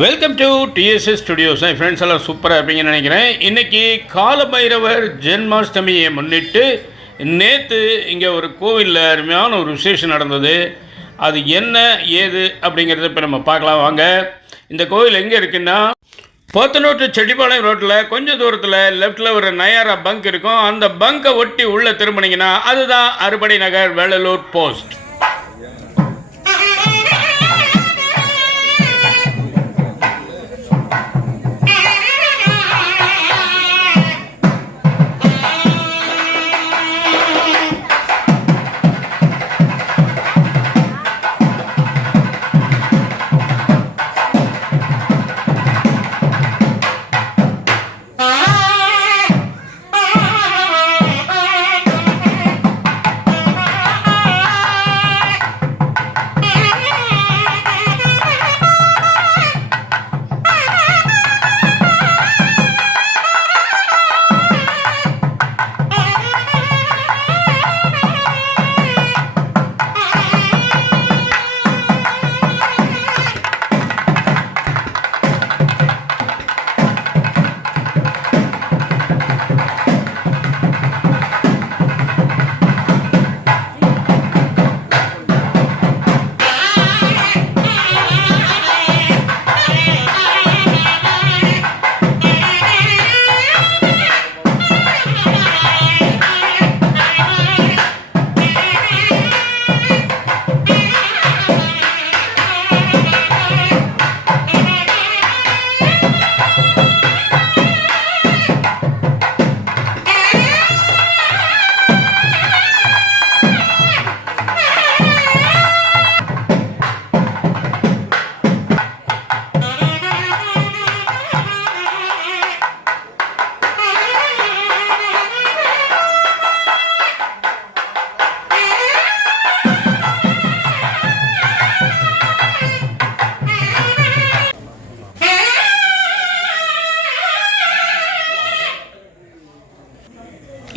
Welcome to TDS studios. Friends எல்லாம் சூப்பராக இருப்பீங்கன்னு நினைக்கிறேன். இன்றைக்கி காலபைரவர் ஜென்மாஷ்டமியை முன்னிட்டு நேற்று இங்கே ஒரு கோவிலில் அருமையான ஒரு விசேஷம் நடந்தது. அது என்ன ஏது அப்படிங்கிறத இப்போ நம்ம பார்க்கலாம் வாங்க. இந்த கோவில் எங்கே இருக்குன்னா, போத்தனூர் செட்டிப்பாளையம் ரோட்டில் கொஞ்சம் தூரத்தில் லெஃப்டில் ஒரு நயாரா பங்க் இருக்கும். அந்த பங்கை ஒட்டி உள்ளே திரும்பினீங்கன்னா அதுதான் அறுபடை நகர் வேளலூர் போஸ்ட்.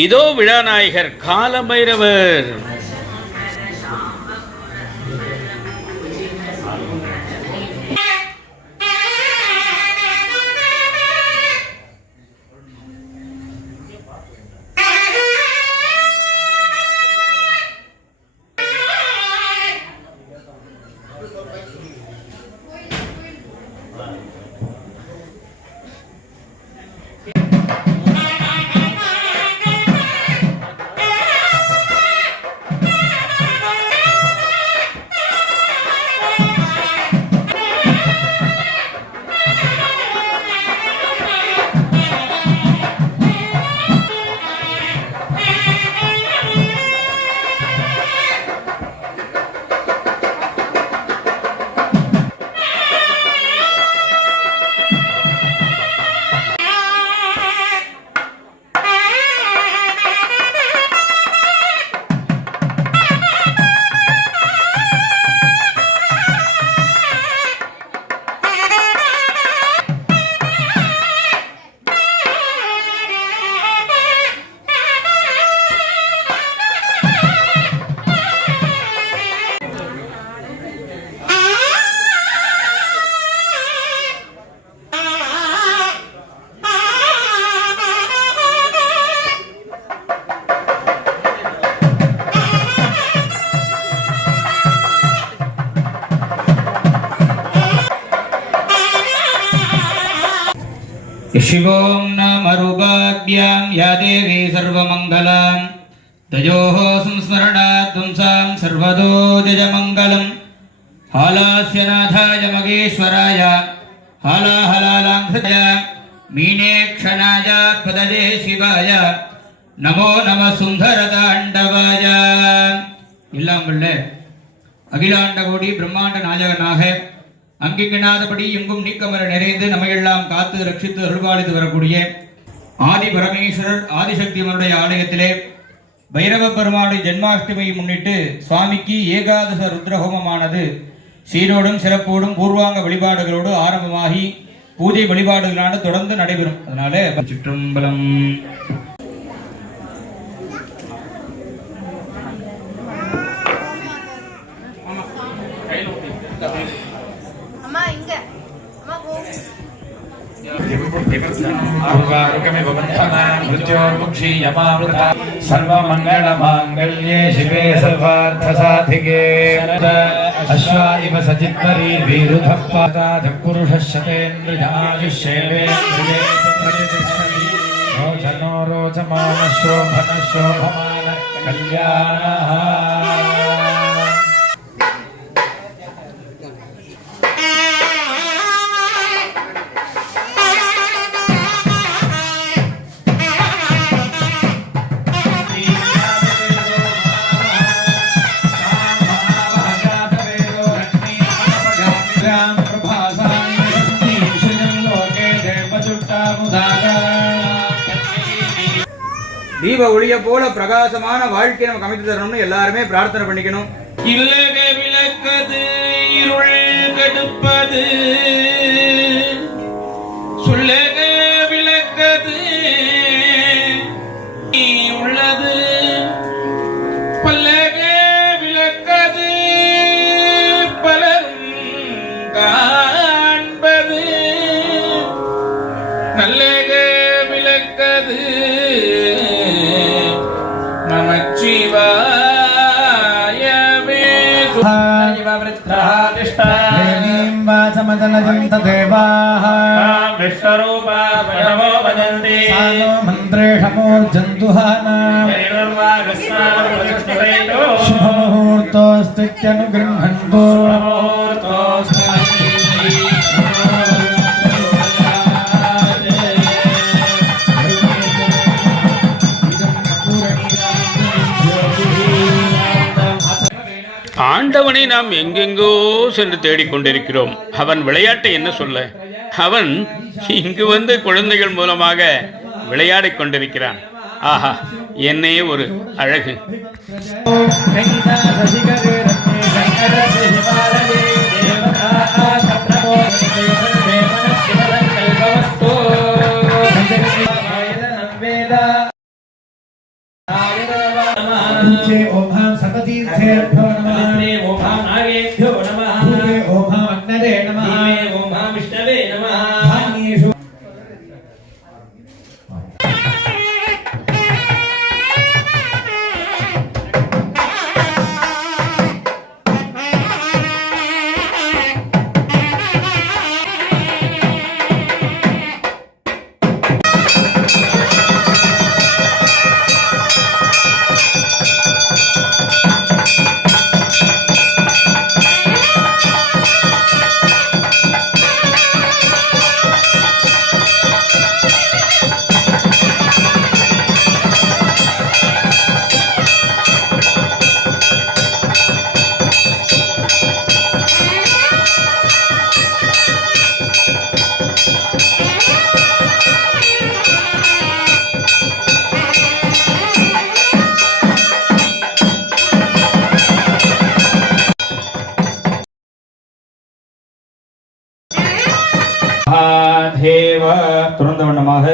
இதோ விழாநாயகர் காலபைரவர். शिवों नामरूपाभ्यां या देवी सर्वमङ्गलां तयोः संस्मरणात् पुंसां सर्वतो जयमङ्गलम्. हालास्यनाथाय मगेश्वराय हालाहलालाङ्घ्रय मीनेक्षणाय पददे शिवाय नमो नमः सुन्दरताण्डवाय. எல்லாம் வல்ல அகிலாண்ட கோடி பிரம்மாண்ட நாயகனாக அங்கிங்கனாதபடி எங்கும் நீக்கமர நிறைந்து நம்மையெல்லாம் காத்து ரட்சித்து அருள்பாலித்து வரக்கூடிய ஆதி பரமேஸ்வரர் ஆதிசக்தியமனுடைய ஆலயத்திலே பைரவ பெருமானுடைய ஜென்மாஷ்டமியை முன்னிட்டு சுவாமிக்கு ஏகாதச ருத்ரஹோமமானது சீரோடும் சிறப்போடும் பூர்வாங்க வழிபாடுகளோடு ஆரம்பமாகி பூஜை வழிபாடுகளான தொடர்ந்து நடைபெறும். அதனால சிற்றம்பலம். அம்மா இங்க அம்மா सर्वमङ्गलमाङ्गल्ये शिवे सर्वार्थसाधिके अश्वा इव सचित्वरी वीरुधः पादाधः पुरुषः शतेन्द्रियायुष्येवेन्द्रिये रोचनो रोचमानः शोभनः शोभमानः कल्याणः தீப ஒளிய போல பிரகாசமான வாழ்க்கை நமக்கு அமைத்து தரணும்னு எல்லாருமே பிரார்த்தனை பண்ணிக்கணும். இல்லக விளக்கது இருள் கடுப்பது சொல்லக விளக்கது உள்ளது பல்லக விளக்கது பலரும் காண்பது நல்லக விளக்கது நமச்சிவாயவே देवीं वाचमजनजं तदेवाः विश्वरूपा वयवो वदन्ति सानो मन्त्रेषमूर्जन्तुहाना शुभमुहूर्तोऽस्तित्यनुगृह्णन्तु ஆண்டவனை நாம் எங்கெங்கோ சென்று தேடிக்கொண்டிருக்கிறோம். அவன் விளையாட்டை என்ன சொல்ல, அவன் இங்கு வந்து குழந்தைகள் மூலமாக விளையாடிக் கொண்டிருக்கிறான். ஆஹா, என்னே ஒரு அழகு! ओभां सर्वतीर्थेभ्यो नमः ओभां नागेभ्यो नमः ओभां अग्नरे नमः ओभां विष्णवे नमः धान्येषु தேவ துறந்த வண்ணமாக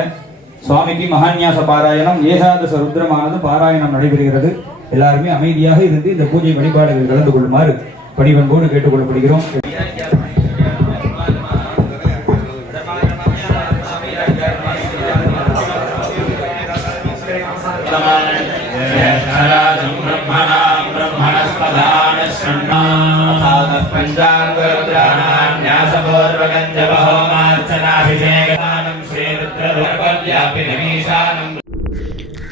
சுவாமிக்கு மகான்யாச பாராயணம் ஏகாதச ருத்ரமானது பாராயணம் நடைபெறுகிறது. எல்லாருமே அமைதியாக இருந்து இந்த பூஜை வழிபாடுகள் கலந்து கொள்ளுமாறு பணிவன்போடு கேட்டுக்கொள்ளப்படுகிறோம்.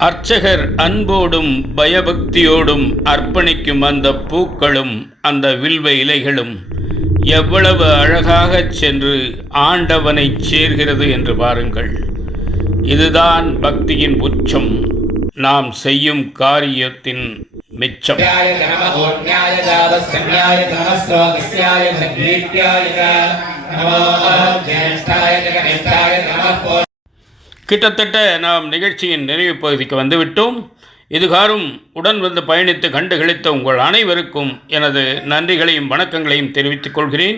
அர்ச்சகர் அன்போடும் பயபக்தியோடும் அர்ப்பணிக்கும் அந்த பூக்களும் அந்த வில்வ இலைகளும் எவ்வளவு அழகாகச் சென்று ஆண்டவனை சேர்கிறது என்று பாருங்கள். இதுதான் பக்தியின் உச்சம், நாம் செய்யும் காரியத்தின் மிச்சம். கிட்டத்தட்ட நாம் நிகழ்ச்சியின் நிறைவு பகுதிக்கு வந்துவிட்டோம். இதுகாரும் உடன் வந்து பயணித்து கண்டுகளித்த உங்கள் அனைவருக்கும் எனது நன்றிகளையும் வணக்கங்களையும் தெரிவித்துக் கொள்கிறேன்.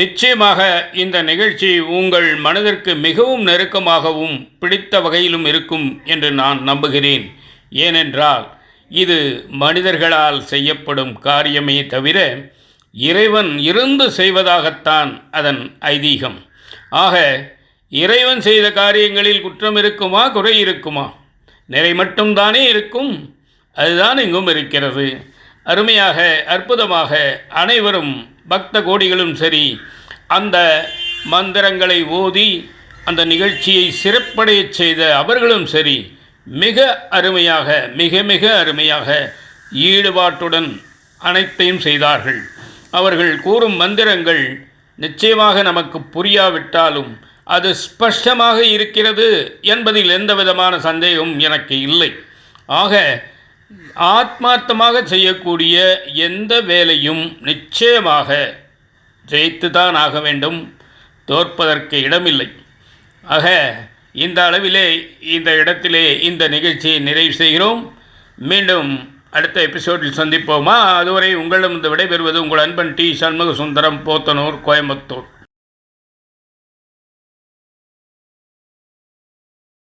நிச்சயமாக இந்த நிகழ்ச்சி உங்கள் மனதிற்கு மிகவும் நெருக்கமாகவும் பிடித்த வகையிலும் இருக்கும் என்று நான் நம்புகிறேன். ஏனென்றால் இது மனிதர்களால் செய்யப்படும் காரியமே தவிர இறைவன் இருந்து செய்வதாகத்தான் அதன் ஐதீகம். ஆக இறைவன் செய்த காரியங்களில் குற்றம் இருக்குமா, குறை இருக்குமா? நிறை மட்டும்தானே இருக்கும். அதுதான் இங்கும் இருக்கிறது. அருமையாக, அற்புதமாக அனைவரும் பக்த கோடிகளும் சரி, அந்த மந்திரங்களை ஓதி அந்த நிகழ்ச்சியை சிறப்படைய செய்த அவர்களும் சரி, மிக அருமையாக, மிக மிக அருமையாக ஈடுபாட்டுடன் அனைத்தையும் செய்தார்கள். அவர்கள் கூறும் மந்திரங்கள் நிச்சயமாக நமக்கு புரியாவிட்டாலும் அது ஸ்பஷ்டமாக இருக்கிறது என்பதில் எந்த விதமான சந்தேகமும் எனக்கு இல்லை. ஆக ஆத்மார்த்தமாக செய்யக்கூடிய எந்த வேலையும் நிச்சயமாக ஜெயித்துதான் ஆக வேண்டும், தோற்பதற்கு இடமில்லை. ஆக இந்த அளவிலே, இந்த இடத்திலே இந்த நிகழ்ச்சியை நிறைவு செய்கிறோம். மீண்டும் அடுத்த எபிசோடில் சந்திப்போமா? அதுவரை உங்களிடம் விடைபெறுவது உங்கள் அன்பன் டி. சண்முக சுந்தரம், போத்தனூர், கோயம்புத்தூர்.